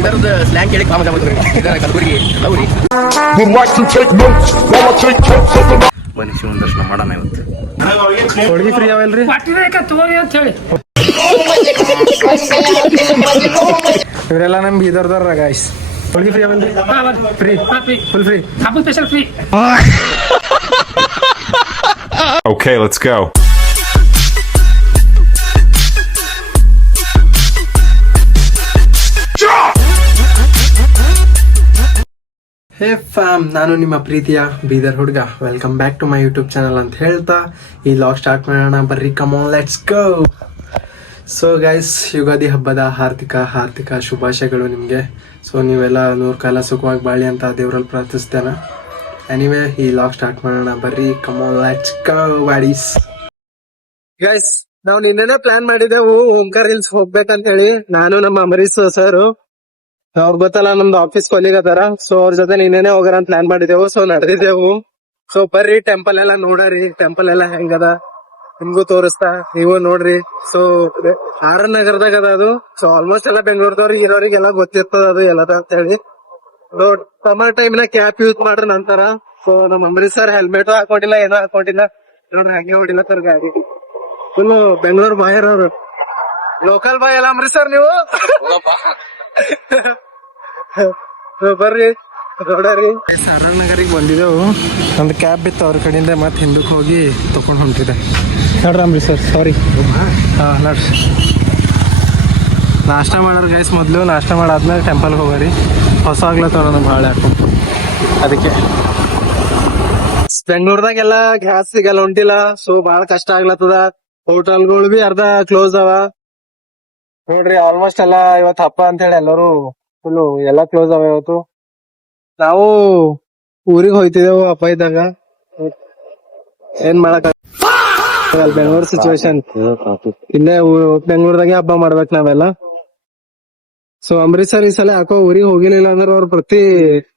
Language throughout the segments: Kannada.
ಇದರದ ಸ್ಲ್ಯಾಂಗ್ ಕೇಳಿ ಕಾಮ ಜಾಬತ್ರಿ ಇದರ ಕಲಬುರಗಿ ಲವ್ರಿ ಬನ್ನಿ ಶಿವನ ದರ್ಶನ ಮಾಡೋಣ ಇವತ್ತು. ಹೋಳಿಗೆ ಫ್ರೀ ಅವಲ್ರಿ ತಗೋರಿ ಅಂತ ಹೇಳಿ ಇವರೆಲ್ಲ ನಮ್ ಬೀದರ್ದವ್ರ ಗಾಯ್ಸ್. ಹೋಳಿಗೆ ಫ್ರೀ ಅವಲ್ರಿ ಫ್ರೀ ಫುಲ್ ಫ್ರೀ ಹಬ್ಬ special free. Okay, let's go. Hey fam, ನಾನು ನಿಮ್ಮ ಪ್ರೀತಿಯ ಬೀದರ್ ಹುಡುಗ. Welcome back to my YouTube channel ಅಂತ ಹೇಳ್ತಾ ಈ ಲಾಗ್ ಸ್ಟಾರ್ಟ್ ಮಾಡೋಣ. ಬರ್ರಿ, come on, let's go. So guys, Ugadi ಹಬ್ಬದ ಹಾರ್ದಿಕ ಶುಭಾಶಯಗಳು ನಿಮಗೆ. ಸೊ ನೀವೆಲ್ಲ 100 ಕಾಲ ಸುಖವಾಗಿ ಬಾಳಿ ಅಂತ ದೇವರಲ್ಲಿ ಪ್ರಾರ್ಥಿಸ್ತೇನೆ. ಎನಿವೇ, ಈ ಲಾಗ್ ಸ್ಟಾರ್ಟ್ ಮಾಡೋಣ. ಬರ್ರಿ, ಕಮ್ ಆನ್, ಲೆಟ್ಸ್ ಗೋ ವಾಡೀಸ್. ಗೈಸ್, ನಾವು ನಿನ್ನೆನೆ ಪ್ಲಾನ್ ಮಾಡಿದೆವು ಓಂಕಾರ್ ಹಿಲ್ಸ್ ಹೋಗ್ಬೇಕಂತ ಹೇಳಿ. ನಾನು ನಮ್ಮ ಅಮರೀಶ್ ಸರ್, ಅವ್ರು ಗೊತ್ತಲ್ಲ ನಮ್ದು ಆಫೀಸ್ ಕೊಲಿಗ್ ಅದಾರ. ಸೊ ಅವ್ರ ಜೊತೆ ನಿನ್ನೆನೆ ಹೋಗಾರ ಅಂತ ಪ್ಲಾನ್ ಮಾಡಿದೆವು. ಸೊ ನಡೆದಿದ್ದೆವು. ಸೊ ಬರ್ರಿ, ಟೆಂಪಲ್ ಎಲ್ಲ ನೋಡರಿ. ಟೆಂಪಲ್ ಎಲ್ಲ ಹೆಂಗದ ನಿಮ್ಗೂ ತೋರಿಸ್ತಾ, ನೀವು ನೋಡ್ರಿ. ಸೊ ಆರ್ ನಗರದಾಗ ಅದ ಅದು. ಸೊ ಆಲ್ಮೋಸ್ಟ್ ಎಲ್ಲ ಬೆಂಗಳೂರದವ್ರಿಗೆ ಇರೋರಿಗೆಲ್ಲ ಗೊತ್ತಿರ್ತದ ಅದು ಎಲ್ಲದ ಅಂತ ಹೇಳಿ. ಸಮ್ಮರ್ ಟೈಮ್ ನ ಕ್ಯಾಪ್ ಯೂಸ್ ಮಾಡ್ರಿ ನಂತರ. ಸೊ ನಮ್ಮ ಅಮರೀಶ್ ಸರ್ ಹೆಲ್ಮೆಟ್ ಹಾಕೊಂಡಿಲ್ಲ, ಏನೋ ಹಾಕೊಂಡಿಲ್ಲ. ನೋಡ್ರಿ, ಹಂಗೆ ಹೊಡಿಲ್ಲ ಸರ್ ಗಾಡಿ. ಫುಲ್ ಬೆಂಗಳೂರು ಬಾಯರ್ ಅವ್ರು, ಲೋಕಲ್ ಬಾಯ್ ಎಲ್ಲ ಅಮರೀಶ್ ಸರ್ ನೀವು. ಬರ್ರಿ ನೋಡರಿ. ಆರ್ ನಗರಿಗೆ ಬಂದಿದ್ದೆವು. ಒಂದು ಕ್ಯಾಬ್ ಬಿತ್ತು ಅವ್ರ ಕಡೆಯಿಂದ, ಮತ್ತೆ ಹಿಂದಕ್ಕೆ ಹೋಗಿ ತಗೊಂಡ್ ಹೊಂಟಿದೆ. ನೋಡ್ರಿ ಅಮರೀಶ್ ಸರ್, ಸಾರಿ. ಹಾ ನೋಡ್ರಿ, ನಾಷ್ಟ ಮಾಡೋರು ಗೈಸ್. ಮೊದಲು ನಾಷ್ಟ ಮಾಡಾದ್ಮೇಲೆ ಟೆಂಪಲ್ಗೆ ಹೋಗ್ರಿ. ಹೊಸ ಆಗ್ಲತ್ತವ್ರ ನಮ್ಗೆ ಭಾಳ ಹಾಕೊಂಡು. ಅದಕ್ಕೆ ಬೆಂಗಳೂರ್ದಾಗೆಲ್ಲ ಗ್ಯಾಸ್ ಸಿಗಲ್ಲ, ಹೊಂಟಿಲ್ಲ. ಸೊ ಬಾಳ ಕಷ್ಟ ಆಗ್ಲತ್ತದ. ಹೋಟೆಲ್ಗಳು ಬಿ ಅರ್ಧ ಕ್ಲೋಸ್ ಅವ ನೋಡ್ರಿ. ಆಲ್ಮೋಸ್ಟ್ ಎಲ್ಲ ಇವತ್ತು ಹಬ್ಬ ಅಂತ ಹೇಳಿ ಎಲ್ಲರೂ ಫುಲ್ ಎಲ್ಲಾ ಕ್ಲೋಸ್ ಅವ ಇವತ್ತು. ನಾವು ಊರಿಗೆ ಹೋಯ್ತಿದ್ದೆವು ಹಬ್ಬ ಇದ್ದಾಗ. ಏನ್ ಮಾಡಕ್ ಬೆಂಗಳೂರು ಸಿಚುವೇಶನ್. ಇಲ್ಲೇ ಬೆಂಗಳೂರ್ದಾಗೆ ಹಬ್ಬ ಮಾಡ್ಬೇಕ್ ನಾವೆಲ್ಲ. ಸೊ ಅಮೃತ್ ಸರ್ ಈ ಸಲ ಯಾಕೋ ಊರಿಗೆ ಹೋಗಿಲಿಲ್ಲ ಅಂದ್ರೆ ಅವ್ರು ಪ್ರತಿ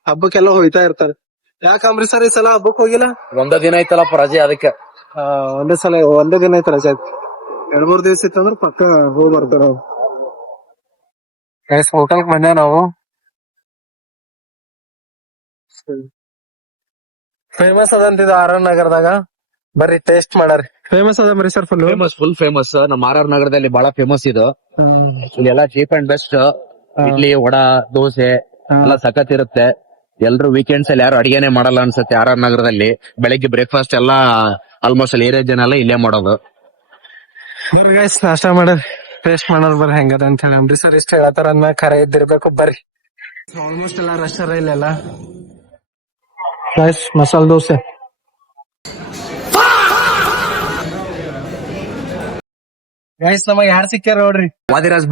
ಹಬ್ಬಕ್ಕೆಲ್ಲ ಹೋಯ್ತಾ ಇರ್ತಾರೆ. ಯಾಕೆ ಅಮೃತ್ ಸರ್ ಈ ಸಲ ಹಬ್ಬಕ್ ಹೋಗಿಲ್ಲ? ಒಂದ ದಿನ ಐತಲ್ಲಪ್ಪ ರಜೆ, ಅದಕ್ಕೆ. ಒಂದೇ ದಿನ ಐತೆ ರಜೆ. 2-3 ದಿವಸ ಇತ್ತಂದ್ರೆ ಪಕ್ಕ ಹೋಗಿ ಬರ್ತಾರ ಅವ್ರು. ಹೋಟೆಲ್ಗೆ ಬಂದೆ ನಾವು. ಫೇಮಸ್ ಅದಂತಿದ್ದು ಆರ್ ನಗರದಾಗ. ಬರ್ರಿ ಟೇಸ್ಟ್ ಮಾಡಾರಿ. ಫೇಮಸ್ ಅದ ಬರೀ ಸರ್, ಫುಲ್ ಫೇಮಸ್. ನಮ್ಮ ಆರ್ ನಗರದಲ್ಲಿ ಬಹಳ ಫೇಮಸ್ ಇದು. ಇಲ್ಲೆಲ್ಲ cheap and best. Idli, vada, dosa ಎಲ್ಲ ಸಖತ್ ಇರುತ್ತೆ. ಎಲ್ರು ವೀಕೆಂಡ್ಸ್ ಅಲ್ಲಿ ಯಾರು ಅಡಿಗೆನೆ ಮಾಡಲ್ಲ ಅನ್ಸುತ್ತೆ ಆರ್ ನಗರದಲ್ಲಿ. ಬೆಳಿಗ್ಗೆ ಬ್ರೇಕ್ಫಾಸ್ಟ್ ಎಲ್ಲ ಆಲ್ಮೋಸ್ಟ್ ಅಲ್ಲಿ ಏರಿಯಾ ಜನ ಎಲ್ಲ ಇಲ್ಲೇ ಮಾಡೋದು. ಬರ್ರಿ ಗೈಸ್, ನಾಷ್ಟ ಮಾಡೋರಿ, ಟೇಸ್ಟ್ ಮಾಡೋರು ಬರ್ರಿ ಹೆಂಗದ ಅಂತ ಹೇಳಿ. ಅಮೃತ್ ಸರ್ ಇಷ್ಟ ಹೇಳತ್ತಾರ ಅಂದ್ಮೇಲೆ ಖರೆ ಇದ್ದಿರ್ಬೇಕು. ಬರ್ರಿ. ಆಲ್ಮೋಸ್ಟ್ ಎಲ್ಲ ರಶ್ ಅರ ಇಲ್ಲೆಲ್ಲ. ಗೈಸ್, ಮಸಾಲೆ ದೋಸೆ. ಗೈಸ್, ನಮಗ್ ಯಾರು ಸಿಕ್ಕ್ಯಾರ ನೋಡ್ರಿ. ವಾದಿರಾಜ್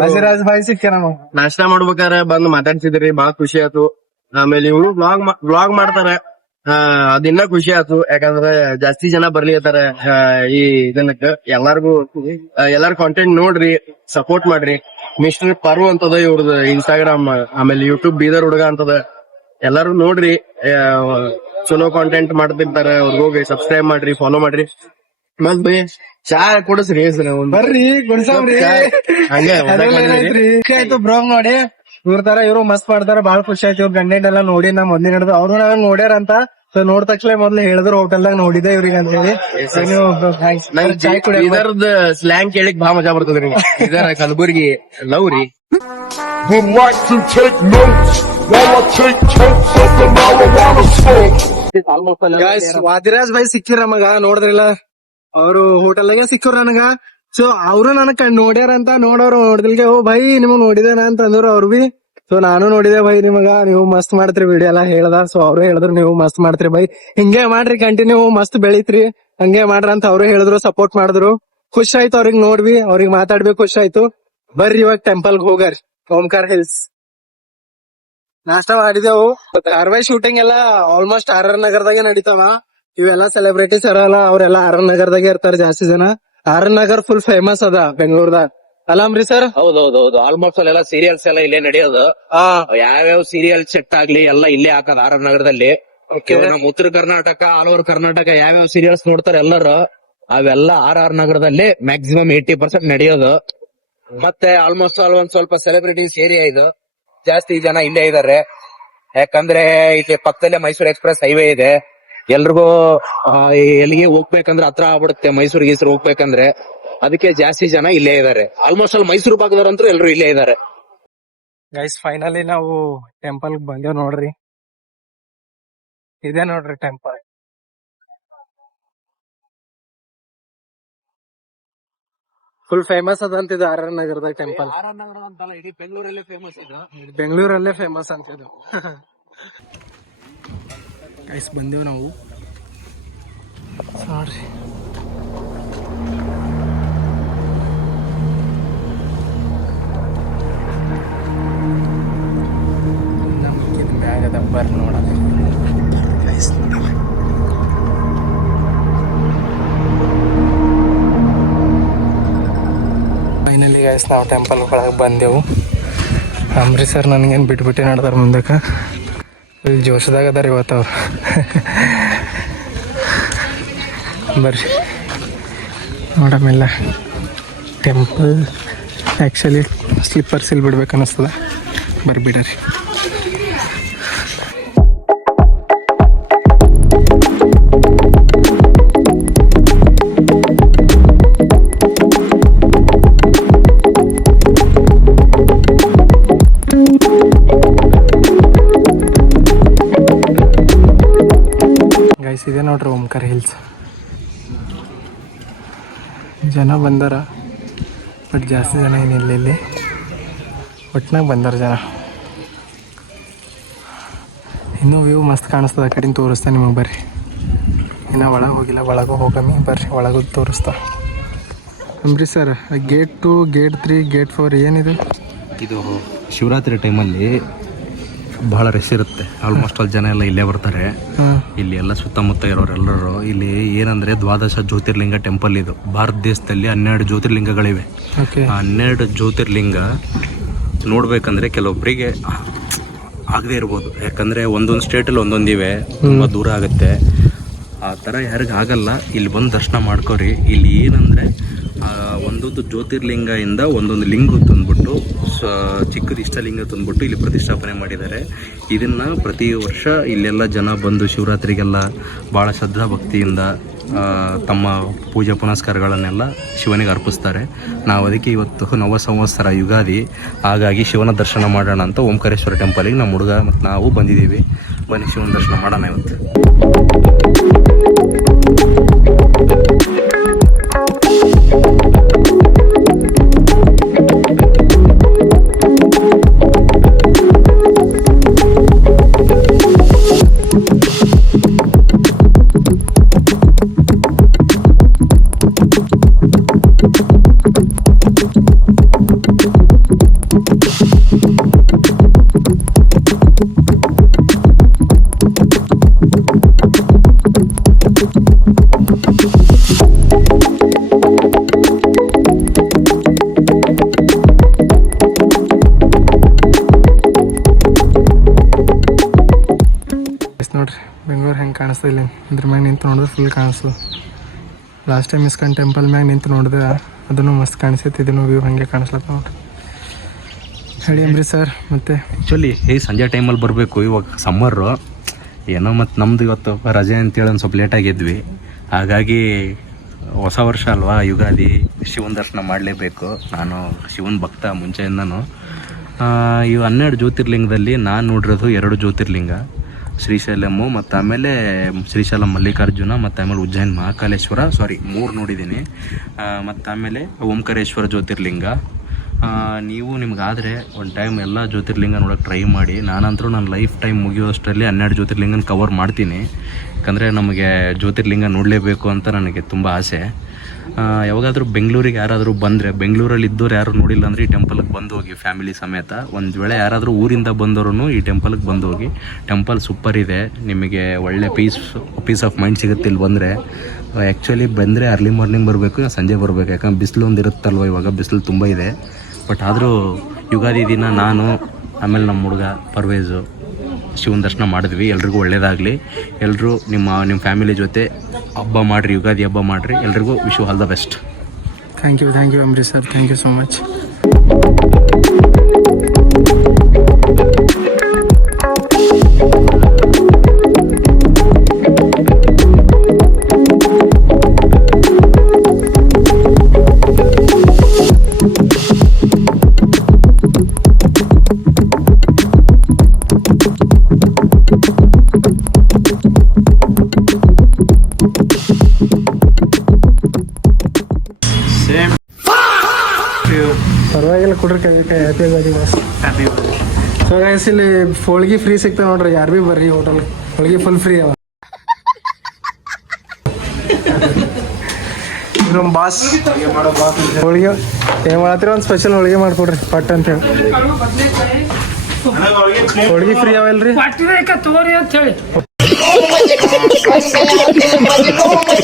ವಾದಿರಾಜ್ ಬಾಯ್ ಸಿಕ್ಕ್ಯಾರ. ನಮಗ್ ನಾಷ್ಟ ಮಾಡ್ಬೇಕಾರೆ ಬಂದು ಮಾತಾಡ್ಸಿದ್ರಿ, ಬಾಳ ಖುಷಿ ಆಯ್ತು. ಆಮೇಲೆ ಇವ್ರು ವ್ಲಾಗ್ ಮಾಡ್ತಾರೆ, ಅದಿನ್ನ ಖುಷಿ ಆಯ್ತು. ಯಾಕಂದ್ರೆ ಜಾಸ್ತಿ ಜನ ಬರ್ಲಿಕತ್ತಾರ ಈ ಇದನ್ನಕ್ಕ. ಎಲ್ಲಾರು ಕಾಂಟೆಂಟ್ ನೋಡ್ರಿ, ಸಪೋರ್ಟ್ ಮಾಡ್ರಿ. ಮಿಸ್ಟರ್ ಪರು ಅಂತದ ಇವ್ರದ್ದು ಇನ್ಸ್ಟಾಗ್ರಾಮ್, ಆಮೇಲೆ ಯೂಟ್ಯೂಬ್ ಬೀದರ್ ಹುಡುಗ ಅಂತದ. ಎಲ್ಲಾರು ನೋಡ್ರಿ, ಚಲೋ ಕಾಂಟೆಂಟ್ ಮಾಡ್ತಿರ್ತಾರೆ. ಅವ್ರಿಗೋಗಿ ಸಬ್ಸ್ಕ್ರೈಬ್ ಮಾಡ್ರಿ, ಫಾಲೋ ಮಾಡ್ರಿ. ಮತ್ ಬೈ ಚಾ ಕೊಡಸ್ರಿ. ಬರ್ರಿ ಕೊಡ್ಸಾವ್ರಿ. ಹಂಗೆ ಖುಷಿ ಆಯ್ತು ಬ್ರೋ ನೋಡಿ. ಇವ್ರ ತರ ಇವ್ರು ಮಸ್ತ್ ಮಾಡ್ತಾರ, ಬಾಳ ಖುಷಿ ಆಯ್ತು. ಇವ್ರ ಕಂಟೆಂಟ್ ಎಲ್ಲ ನೋಡಿ ನಾ ಮೊದ್ಲು ಹಿಡಿದು ಅವ್ರು ನಾವ್ ನೋಡ್ಯಾರ ಅಂತ. ಸೊ ನೋಡ್ ತಕ್ಷಣ ಮೊದ್ಲು ಹೇಳಿದ್ರು ಹೋಟೆಲ್ದಾಗ ನೋಡಿದೆ ಇವ್ರಿಗೆ ಅಂತ ಹೇಳಿ. ಇದರದ ಸ್ಲ್ಯಾಂಗ್ ಕೇಳಿಕ್ ಬಹಳ ಮಜಾ ಬರ್ತದ್ರಿ. ಇದರ Kalaburagi ಲವ್ರಿ. Would like to take notes while I take totes of the marijuana smoke. Vadiraj Bhai ಸಿಕ್ಕಿರ ಮಗ, ನೋಡಿದ್ರಿಲ್ಲ. ಅವ್ರು ಹೋಟೆಲ್ದಾಗೆ ಸಿಕ್ಕರು ನನಗ. ಸೊ ಅವ್ರು ನನಗ್ ನೋಡ್ಯಾರ ಅಂತ ನೋಡೋರು ನೋಡಿದಿಲ್ಗೆ, ಓ ಭೈ ನಿಮಗ್ ನೋಡಿದೇನ ಅಂತ ಅಂದ್ರು ಅವ್ರು ಬಿ. ಸೊ ನಾನು ನೋಡಿದೆ ಭೈ ನಿಮಗ, ನೀವು ಮಸ್ತ್ ಮಾಡ್ತೀರಿ ವಿಡಿಯೋ ಎಲ್ಲ ಹೇಳ್ದ. ಸೊ ಅವ್ರು ಹೇಳಿದ್ರು ನೀವು ಮಸ್ತ್ ಮಾಡ್ತೀರಿ ಭೈ, ಹಿಂಗೆ ಮಾಡ್ರಿ ಕಂಟಿನ್ಯೂ, ಮಸ್ತ್ ಬೆಳಿತ್ರಿ, ಹಂಗೆ ಮಾಡ್ರಿ ಅಂತ ಅವ್ರು ಹೇಳಿದ್ರು, ಸಪೋರ್ಟ್ ಮಾಡಿದ್ರು. ಖುಷಿ ಆಯ್ತು ಅವ್ರಿಗೆ ನೋಡ್ವಿ, ಅವ್ರಿಗೆ ಮಾತಾಡ್ಬೇಕು, ಖುಷಿ ಆಯ್ತು. ಬರ್ರಿ ಇವಾಗ ಟೆಂಪಲ್ ಹೋಗಾರಿ, ಓಂಕಾರ್ ಹಿಲ್ಸ್. ನಾಷ್ಟ ಮಾಡಿದೆವು. ಧಾರಾವಾಹಿ ಶೂಟಿಂಗ್ ಎಲ್ಲ ಆಲ್ಮೋಸ್ಟ್ ಆರ್ ನಗರದಾಗೆ ನಡೀತಾವ. ಇವೆಲ್ಲ ಸೆಲೆಬ್ರಿಟೀಸ್ ಅರಲ್ಲ, ಅವ್ರೆಲ್ಲ ಆರ್ ನಗರದಾಗೆ ಇರ್ತಾರೆ ಜಾಸ್ತಿ ಜನ. ಆರ್ ನಗರ್ ಫುಲ್ ಫೇಮಸ್ ಅದ ಬೆಂಗಳೂರ್ದಾಗ, ಅಲ್ಲ ಅಮ್ರಿ ಸರ್? ಹೌದೌದು. ಆಲ್ಮೋಸ್ಟ್ ಎಲ್ಲ ಸೀರಿಯಲ್ಸ್ ಎಲ್ಲ ಇಲ್ಲೇ ನಡೆಯೋದು. ಯಾವ್ಯಾವ ಸೀರಿಯಲ್ ಸೆಟ್ ಆಗ್ಲಿ ಎಲ್ಲ ಇಲ್ಲೇ ಹಾಕದ ಆರ್ ನಗರದಲ್ಲಿ. ನಮ್ಮ ಉತ್ತರ ಕರ್ನಾಟಕ, ಆಲ್ ಓವರ್ ಕರ್ನಾಟಕ ಯಾವ್ಯಾವ ಸೀರಿಯಲ್ಸ್ ನೋಡ್ತಾರೆ ಎಲ್ಲರೂ, ಅವೆಲ್ಲ ಆರ್ ನಗರದಲ್ಲಿ ಮ್ಯಾಕ್ಸಿಮಮ್ 80% ನಡೆಯೋದು. ಮತ್ತೆ ಆಲ್ಮೋಸ್ಟ್ ಆಲ್ ಒಂದ್ ಸ್ವಲ್ಪ ಸೆಲೆಬ್ರಿಟೀಸ್ ಏರಿಯಾ ಇದು. ಜಾಸ್ತಿ ಜನ ಇಲ್ಲೇ ಇದಾರೆ. ಯಾಕಂದ್ರೆ ಇಲ್ಲಿ ಪಕ್ಕದಲ್ಲೇ ಮೈಸೂರು ಎಕ್ಸ್ಪ್ರೆಸ್ ಹೈವೇ ಇದೆ. ಎಲ್ರಿಗೂ ಎಲ್ಲಿಗೆ ಹೋಗ್ಬೇಕಂದ್ರೆ ಹತ್ರ ಆಗ್ಬಿಡುತ್ತೆ ಮೈಸೂರಿಗೆ ಗೀಸರು ಹೋಗ್ಬೇಕಂದ್ರೆ. ಅದಕ್ಕೆ ಜಾಸ್ತಿ ಜನ ಇಲ್ಲೇ ಇದಾರೆ. ಆಲ್ಮೋಸ್ಟ್ ಅಲ್ಲಿ ಮೈಸೂರು ಭಾಗದವರಂತೂ ಎಲ್ರು ಇಲ್ಲೇ ಇದಾರೆ. ಗೈಸ್ ಫೈನಲಿ ನಾವು ಟೆಂಪಲ್ ಬಂದೇವ್ ನೋಡ್ರಿ. ಇದೆ ನೋಡ್ರಿ ಟೆಂಪಲ್. ಫುಲ್ ಫೇಮಸ್ ಅದಂತಿದ್ದು ಆರ್ ಆರ್ ನಗರದ ಟೆಂಪಲ್. ಇಡೀ ಬೆಂಗಳೂರಲ್ಲೇ ಫೇಮಸ್ ಇದು. ಬೆಂಗಳೂರಲ್ಲೇ ಫೇಮಸ್ ಅಂತಿದ್ದು. ಗೈಸ್ ಬಂದೇವ್ ನಾವು ನೋಡ್ರಿ. ನಮ್ಗಿನ್ ಬ್ಯಾಗ್ ಅದ ಬರ್ರಿ ನೋಡೋಣ. ಗೈಸ್ ಫೈನಲಿ ಗೈಸ್ ನಾವು ಟೆಂಪಲ್ ಒಳಗೆ ಬಂದೆವು. ಅಂಬರೀಶ್ ಸರ್ ನನಗೇನು ಬಿಟ್ಬಿಟ್ಟು ನಡ್ದಾರ ಮುಂದಕ್ಕೆ. ಇಲ್ಲಿ ಜೋಶದಾಗ ಅದಾರ ಇವತ್ತು ಅವ್ರು. ಬರ್ರಿ ನೋಡಮ್ಮೆಲ್ಲ ಟೆಂಪಲ್. ಆ್ಯಕ್ಚುಲಿ ಸ್ಲಿಪ್ಪರ್ಸ್ ಇಲ್ಲಿ ಬಿಡ್ಬೇಕು ಅನ್ನಿಸ್ತದ. ಬರ್ರಿ ಬಿಡ್ರಿ. ಗೈಸ್ ಇದೆ ನೋಡ್ರಿ ಓಂಕಾರ ಹಿಲ್ಸ್. ಜನ ಬಂದಾರ ಬಟ್ ಜಾಸ್ತಿ ಜನ ಏನಿಲ್ಲ ಇಲ್ಲಿ. ಒಟ್ನಾಗ ಬಂದಾರ ಜನ. ಇನ್ನೂ ವ್ಯೂ ಮಸ್ತ್ ಕಾಣಿಸ್ತದ. ಆ ಕಡೆಯಿಂದ ತೋರಿಸ್ತಾ ನಿಮಗೆ ಬರ್ರಿ. ಇನ್ನೂ ಒಳಗೆ ಹೋಗಿಲ್ಲ, ಒಳಗೂ ಹೋಗಮ್ಮಿ ಬರ್ರಿ. ಒಳಗೂ ತೋರಿಸ್ತಾ. Ambareesh sir gate 2, gate 3, gate 4 ಏನಿದೆ? ಇದು ಶಿವರಾತ್ರಿ ಟೈಮಲ್ಲಿ ಬಹಳ ರಶ್ ಇರುತ್ತೆ. ಆಲ್ಮೋಸ್ಟ್ ಅಲ್ಲಿ ಜನ ಎಲ್ಲ ಇಲ್ಲೇ ಬರ್ತಾರೆ. ಇಲ್ಲಿ ಎಲ್ಲ ಸುತ್ತಮುತ್ತ ಇರೋರೆಲ್ಲರೂ ಇಲ್ಲಿ ಏನಂದ್ರೆ ದ್ವಾದಶ ಜ್ಯೋತಿರ್ಲಿಂಗ ಟೆಂಪಲ್ ಇದು. ಭಾರತ ದೇಶದಲ್ಲಿ 12 ಜ್ಯೋತಿರ್ಲಿಂಗಗಳಿವೆ. ಆ 12 ಜ್ಯೋತಿರ್ಲಿಂಗ ನೋಡ್ಬೇಕಂದ್ರೆ ಕೆಲವೊಬ್ಬರಿಗೆ ಆಗದೆ ಇರ್ಬೋದು. ಯಾಕಂದ್ರೆ ಒಂದೊಂದು ಸ್ಟೇಟಲ್ಲಿ ಒಂದೊಂದಿವೆ, ತುಂಬಾ ದೂರ ಆಗುತ್ತೆ. ಆ ಥರ ಯಾರಿಗ ಆಗಲ್ಲ, ಇಲ್ಲಿ ಬಂದು ದರ್ಶನ ಮಾಡ್ಕೋರಿ. ಇಲ್ಲಿ ಏನಂದ್ರೆ ಒಂದೊಂದು ಜ್ಯೋತಿರ್ಲಿಂಗ ಇಂದ ಒಂದೊಂದು ಲಿಂಗ ತಂದ್ಬಿಟ್ಟು ಚಿಕ್ಕದು ಇಷ್ಟಲಿಂಗ ತಂದ್ಬಿಟ್ಟು ಇಲ್ಲಿ ಪ್ರತಿಷ್ಠಾಪನೆ ಮಾಡಿದ್ದಾರೆ. ಇದನ್ನ ಪ್ರತಿ ವರ್ಷ ಇಲ್ಲೆಲ್ಲ ಜನ ಬಂದು ಶಿವರಾತ್ರಿಗೆಲ್ಲ ಭಾಳ ಶ್ರದ್ಧಾ ಭಕ್ತಿಯಿಂದ ತಮ್ಮ ಪೂಜೆ ಪುನಸ್ಕಾರಗಳನ್ನೆಲ್ಲ ಶಿವನಿಗೆ ಅರ್ಪಿಸ್ತಾರೆ. ನಾವು ಅದಕ್ಕೆ ಇವತ್ತು ನವ ಸಂವತ್ಸರ ಯುಗಾದಿ, ಹಾಗಾಗಿ ಶಿವನ ದರ್ಶನ ಮಾಡೋಣ ಅಂತ ಓಂಕಾರೇಶ್ವರ ಟೆಂಪಲಿಗೆ ನಮ್ಮ ಹುಡುಗ ಮತ್ತು ನಾವು ಬಂದಿದ್ದೀವಿ. ಬನ್ನಿ ಶಿವನ ದರ್ಶನ ಮಾಡೋಣ ಇವತ್ತು. ನೋಡ್ರಿ ಬೆಂಗಳೂರು ಹೆಂಗೆ ಕಾಣಿಸ್ತಾ ಇಲ್ಲ. ಇದ್ರ ಮ್ಯಾಗ ನಿಂತು ನೋಡಿದ್ರೆ ಫುಲ್ ಕಾಣಿಸ್ತದೆ. ಲಾಸ್ಟ್ ಟೈಮ್ ಇಸ್ಕಾನ್ ಟೆಂಪಲ್ ಮ್ಯಾಗ ನಿಂತು ನೋಡಿದ್ರೆ ಅದನ್ನು ಮಸ್ತ್ ಕಾಣಿಸ್ತೈತಿ. ಇದನ್ನು ವ್ಯೂ ಹಾಗೆ ಕಾಣಿಸ್ಲತ್ತ ನೋಡ್ರಿ. ಹೇಳಿ ಅಂಬರೀಶ್ ಸರ್. ಮತ್ತೆ ಆ್ಯಕ್ಚುಲಿ ಸಂಜೆ ಟೈಮಲ್ಲಿ ಬರಬೇಕು. ಇವಾಗ ಸಮ್ಮರು ಏನೋ ಮತ್ತು ನಮ್ಮದು ಇವತ್ತು ರಜೆ ಅಂತೇಳಿ ಒಂದು ಸ್ವಲ್ಪ ಲೇಟಾಗಿದ್ವಿ. ಹಾಗಾಗಿ ಹೊಸ ವರ್ಷ ಅಲ್ವಾ, ಯುಗಾದಿ, ಶಿವನ ದರ್ಶನ ಮಾಡಲೇಬೇಕು. ನಾನು ಶಿವನ ಭಕ್ತ ಮುಂಚೆಯಿಂದನೂ. ಇವು 12 ಜ್ಯೋತಿರ್ಲಿಂಗದಲ್ಲಿ ನಾನು ನೋಡಿರೋದು 2 ಜ್ಯೋತಿರ್ಲಿಂಗ, ಶ್ರೀಶೈಲಮ್ಮು ಮತ್ತು ಆಮೇಲೆ ಶ್ರೀಶೈಲಂ ಮಲ್ಲಿಕಾರ್ಜುನ ಮತ್ತು ಆಮೇಲೆ ಉಜ್ಜಯಿನಿ ಮಹಾಕಾಲೇಶ್ವರ, 3 ನೋಡಿದ್ದೀನಿ. ಮತ್ತು ಆಮೇಲೆ ಓಂಕಾರೇಶ್ವರ ಜ್ಯೋತಿರ್ಲಿಂಗ. ನೀವು ನಿಮ್ಗಾದರೆ ಒಂದು ಟೈಮ್ ಎಲ್ಲ ಜ್ಯೋತಿರ್ಲಿಂಗ ನೋಡೋಕೆ ಟ್ರೈ ಮಾಡಿ. ನಾನಂತರೂ ನನ್ನ ಲೈಫ್ ಟೈಮ್ ಮುಗಿಯೋಷ್ಟರಲ್ಲಿ 12 ಜ್ಯೋತಿರ್ಲಿಂಗನ ಕವರ್ ಮಾಡ್ತೀನಿ. ಯಾಕಂದರೆ ನಮಗೆ ಜ್ಯೋತಿರ್ಲಿಂಗ ನೋಡಲೇಬೇಕು ಅಂತ ನನಗೆ ತುಂಬ ಆಸೆ. ಯಾವಾಗಾದರೂ ಬೆಂಗಳೂರಿಗೆ ಯಾರಾದರೂ ಬಂದರೆ, ಬೆಂಗಳೂರಲ್ಲಿ ಇದ್ದವ್ರು ಯಾರು ನೋಡಿಲ್ಲ ಅಂದರೆ ಈ ಟೆಂಪಲ್ಗೆ ಬಂದು ಹೋಗಿ ಫ್ಯಾಮಿಲಿ ಸಮೇತ. ಒಂದು ವೇಳೆ ಯಾರಾದರೂ ಊರಿಂದ ಬಂದವರು ಈ ಟೆಂಪಲ್ಗೆ ಬಂದು ಹೋಗಿ. ಟೆಂಪಲ್ ಸೂಪರ್ ಇದೆ. ನಿಮಗೆ ಒಳ್ಳೆ ಪೀಸ್ ಆಫ್ ಮೈಂಡ್ ಸಿಗುತ್ತೆ ಇಲ್ಲಿ ಬಂದರೆ. ಆ್ಯಕ್ಚುಲಿ ಬಂದರೆ ಅರ್ಲಿ ಮಾರ್ನಿಂಗ್ ಬರಬೇಕು, ಸಂಜೆ ಬರಬೇಕು. ಯಾಕಂದ್ರೆ ಬಿಸಿಲು ಒಂದು ಇರುತ್ತಲ್ವ, ಇವಾಗ ಬಿಸಿಲು ತುಂಬ ಇದೆ. ಬಟ್ ಆದರೂ ಯುಗಾದಿ ದಿನ ನಾನು ಆಮೇಲೆ ನಮ್ಮ ಹುಡುಗ ಪರ್ವೇಜು ಶಿವನ ದರ್ಶನ ಮಾಡಿದ್ವಿ. ಎಲ್ರಿಗೂ ಒಳ್ಳೇದಾಗಲಿ. ಎಲ್ಲರೂ ನಿಮ್ಮ ಫ್ಯಾಮಿಲಿ ಜೊತೆ ಹಬ್ಬ ಮಾಡಿರಿ, ಯುಗಾದಿ ಹಬ್ಬ ಮಾಡಿರಿ. ಎಲ್ರಿಗೂ wish you all the best. Thank you Ambareesh sir. Thank you so much. So guys ಇಲ್ಲಿ ಹೋಳ್ಗಿ ಫ್ರೀ ಸಿಗ್ತಾವೆ ನೋಡ್ರಿ, ಯಾರು ಭೀ ಬರ್ರಿ ಹೋಟೆಲ್, ಹೋಳ್ಗಿ ಫುಲ್ ಫ್ರೀ ಅವ. ನಮ್ಮ ಬಾಸ್ ಹೋಳಿಗೆ ಏನು ಮಾಡತ್ತೀರಿ, ಒಂದು ಸ್ಪೆಷಲ್ ಹೋಳಿಗೆ ಮಾಡ್ಕೊಡ್ರಿ ಪಟ್ ಅಂತೇಳಿ. ಹೋಳಿಗೆ ಫ್ರೀ ಅವಲ್ರಿ? ಪಟ್ಟಿನ ತಗೋರಿ ಅಂತ ಹೇಳಿ.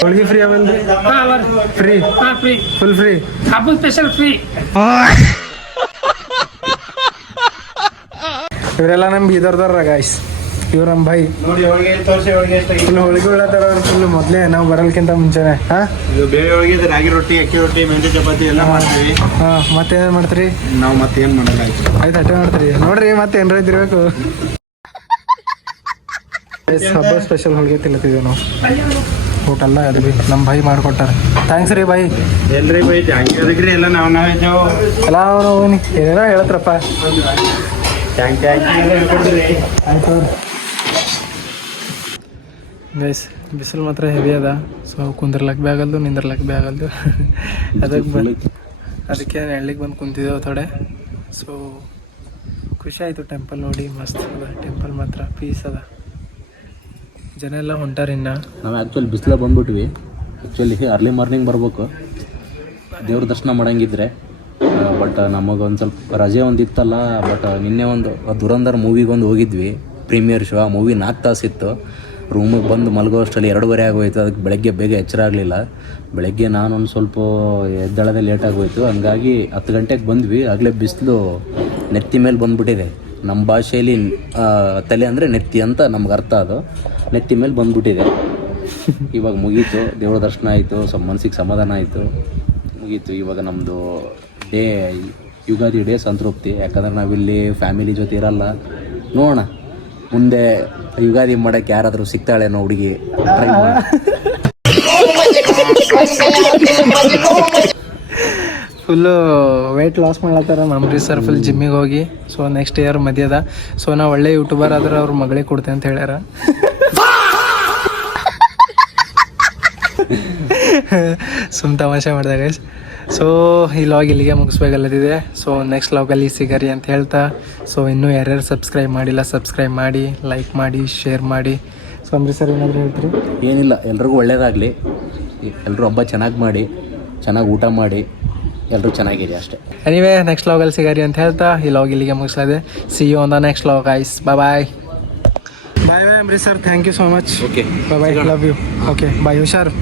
ಹೋಳಿಗೆ ಫ್ರೀ ಅವಲ್ರಿ? ಫ್ರೀ ಫ್ರೀ, ಫುಲ್ ಫ್ರೀ, ಹಬ್ಬದ ಸ್ಪೆಷಲ್ ಫ್ರೀ. ಇವರೆಲ್ಲ ನಮ್ಮ ಬೀದರ್ದಾರ ಗಾಯ್ಸ್, ಇವ್ರು ನಮ್ಮ ಭಾಯಿ. ಫುಲ್ ಹೋಳಿಗೆ ಹೇಳತ್ತಾರ ಫುಲ್ ಮೊದಲೇ, ನಾವು ಬರಲ್ಕಿಂತ ಮುಂಚೆನೆ. ಇದು ಬೇರೆ ಒಳಗೆ ರಾಗಿ ರೊಟ್ಟಿ, ಅಕ್ಕಿ ರೊಟ್ಟಿ, ಮೆಂತೆ ಚಪಾತಿ ಎಲ್ಲ ಮಾಡ್ತೀವಿ. ಮತ್ತೇನು ಮಾಡ್ತೀರಿ? ನಾವು ಮತ್ತೇನು ಮಾಡಲ್ಲ. ಆಯ್ತು ಅಟ್ಟೆ ಮಾಡ್ತೀರಿ ನೋಡ್ರಿ, ಮತ್ತೆ ಏನಾರ ಇದ್ದಿರ್ಬೇಕು. ಹಬ್ಬ ಸ್ಪೆಷಲ್ ಹೋಳಿಗೆ ತಿನ್ನತ್ತಿದ್ದೀವಿ ನಾವು ಹೋಟೆಲ್ನ, ಅದು ಭೀ ನಮ್ಮ ಭಾಯಿ ಮಾಡಿಕೊಟ್ಟಾರ. ಥ್ಯಾಂಕ್ಸ್ ರೀ ಭಾಯಿ. ಎಲ್ರಿ ಬೈ ಅದಕ್ರಿ ಎಲ್ಲ ನಾವಿದ್ದೇವೆ ಎಲ್ಲ ಅವರು ಏನೇನೋ ಹೇಳತ್ರಪ್ಪ. ಆಯ್ತು ಗೈಸ್, ಬಿಸಿಲು ಮಾತ್ರ ಹೆವಿ ಅದ. ಸೊ ಕುಂದಿರ್ಲಕ್ ಭೀ ಆಗಲ್ದು, ನಿಂದಿರ್ಲಕ್ ಭೀ ಆಗಲ್ದು. ಅದಕ್ಕೆ ಎಳ್ಳಿಗೆ ಬಂದು ಕುಂತಿದ್ದೇವೆ ಥೋಡೆ. ಸೊ ಖುಷಿ ಆಯಿತು ಟೆಂಪಲ್ ನೋಡಿ, ಮಸ್ತ್ ಅದ ಟೆಂಪಲ್, ಮಾತ್ರ ಪೀಸ್ ಅದ. ಜನ ಎಲ್ಲ ಹೊಂಟಾರ. ಇನ್ನು ನಾವು ಆ್ಯಕ್ಚುಲಿ ಬಿಸಿಲ ಬಂದ್ಬಿಟ್ವಿ. ಆ್ಯಕ್ಚುಲಿ ಅರ್ಲಿ ಮಾರ್ನಿಂಗ್ ಬರ್ಬೇಕು ದೇವ್ರ ದರ್ಶನ ಮಾಡಂಗಿದ್ರೆ, ಬಟ್ ನಮಗೊಂದು ಸ್ವಲ್ಪ ರಜೆ ಒಂದಿತ್ತಲ್ಲ. ಬಟ್ ನಿನ್ನೆ ಒಂದು ದುರಂಧರ್ ಮೂವಿಗೊಂದು ಹೋಗಿದ್ವಿ, ಪ್ರೀಮಿಯರ್ ಶೋ. ಆ ಮೂವಿ 4 ತಾಸಿತ್ತು. ರೂಮಿಗೆ ಬಂದು ಮಲಗೋ ಅಷ್ಟರಲ್ಲಿ 2:30 ಆಗೋಯ್ತು. ಅದಕ್ಕೆ ಬೆಳಗ್ಗೆ ಬೇಗ ಎಚ್ಚರ ಆಗಲಿಲ್ಲ. ಬೆಳಗ್ಗೆ ನಾನೊಂದು ಸ್ವಲ್ಪ ಎದ್ದೇಳೋದೇ ಲೇಟ್ ಆಗೋಯ್ತು. ಹಂಗಾಗಿ 10 ಗಂಟೆಗೆ ಬಂದ್ವಿ. ಆಗಲೇ ಬಿಸಿಲು ನೆತ್ತಿ ಮೇಲೆ ಬಂದುಬಿಟ್ಟಿದೆ. ನಮ್ಮ ಭಾಷೆಯಲ್ಲಿ ತಲೆ ಅಂದರೆ ನೆತ್ತಿ ಅಂತ ನಮ್ಗೆ ಅರ್ಥ. ಅದು ನೆತ್ತಿ ಮೇಲೆ ಬಂದುಬಿಟ್ಟಿದೆ. ಇವಾಗ ಮುಗೀತು, ದೇವ್ರ ದರ್ಶನ ಆಯಿತು, ಸ್ವಲ್ಪ ಮನಸ್ಸಿಗೆ ಸಮಾಧಾನ ಆಯಿತು, ಮುಗೀತು. ಇವಾಗ ನಮ್ಮದು ಡೇ ಯುಗಾದಿ ಡೇ ಸಂತೃಪ್ತಿ. ಯಾಕಂದ್ರೆ ನಾವಿಲ್ಲಿ ಫ್ಯಾಮಿಲಿ ಜೊತೆ ಇರಲ್ಲ. ನೋಡೋಣ ಮುಂದೆ ಯುಗಾದಿ ಮಾಡೋಕ್ಕೆ ಯಾರಾದರೂ ಸಿಗ್ತಾಳೇನೋ ಹುಡುಗಿ, ಟ್ರೈ ಮಾಡಿ. ಫುಲ್ಲು ವೆಯ್ಟ್ ಲಾಸ್ ಮಾಡ್ಲತ್ತಾರ ನಮ್ಮ ಸರ್, ಫುಲ್ ಜಿಮ್ಮಿಗೆ ಹೋಗಿ. ಸೊ ನೆಕ್ಸ್ಟ್ ಇಯರ್ ಮದ್ಯದ. ಸೊ ನಾ ಒಳ್ಳೆ ಯೂಟ್ಯೂಬರ್ ಆದ್ರೆ ಅವ್ರ ಮಗಳಿಗೆ ಕೊಡ್ತೆ ಅಂತ ಹೇಳ್ಯಾರ. ಸುಮ್ ತಮಾಷೆ ಮಾಡಿದೆ ಗೈಸ್. ಸೊ ಈ ಲಾಗ್ ಇಲ್ಲಿಗೆ ಮುಗಿಸ್ಬೇಕಲ್ಲದಿದೆ. ಸೊ ನೆಕ್ಸ್ಟ್ ಲಾಗಲ್ಲಿ ಸಿಗರಿ ಅಂತ ಹೇಳ್ತಾ, ಸೊ ಇನ್ನೂ ಯಾರ್ಯಾರು ಸಬ್ಸ್ಕ್ರೈಬ್ ಮಾಡಿಲ್ಲ ಸಬ್ಸ್ಕ್ರೈಬ್ ಮಾಡಿ, ಲೈಕ್ ಮಾಡಿ, ಶೇರ್ ಮಾಡಿ. ಸೊ ಅಂಬರೀಶ್ ಸರ್ ಏನಾದರೂ ಹೇಳ್ತೀರಿ? ಏನಿಲ್ಲ, ಎಲ್ರಿಗೂ ಒಳ್ಳೇದಾಗಲಿ. ಎಲ್ಲರೂ ಹಬ್ಬ ಚೆನ್ನಾಗಿ ಮಾಡಿ, ಚೆನ್ನಾಗಿ ಊಟ ಮಾಡಿ, ಎಲ್ಲರೂ ಚೆನ್ನಾಗಿರಿ ಅಷ್ಟೇ. ಎನಿವೇ ನೆಕ್ಸ್ಟ್ ಲಾಗಲ್ಲಿ ಸಿಗರಿ ಅಂತ ಹೇಳ್ತಾ ಈ ಲಾಗ್ ಇಲ್ಲಿಗೆ ಮುಗಿಸ್ತಾ. See you on the next vlog guys. Bye bye Ambareesh sir, thank you so much. Okay, bye, love you. Okay bye, ಹುಷಾರು.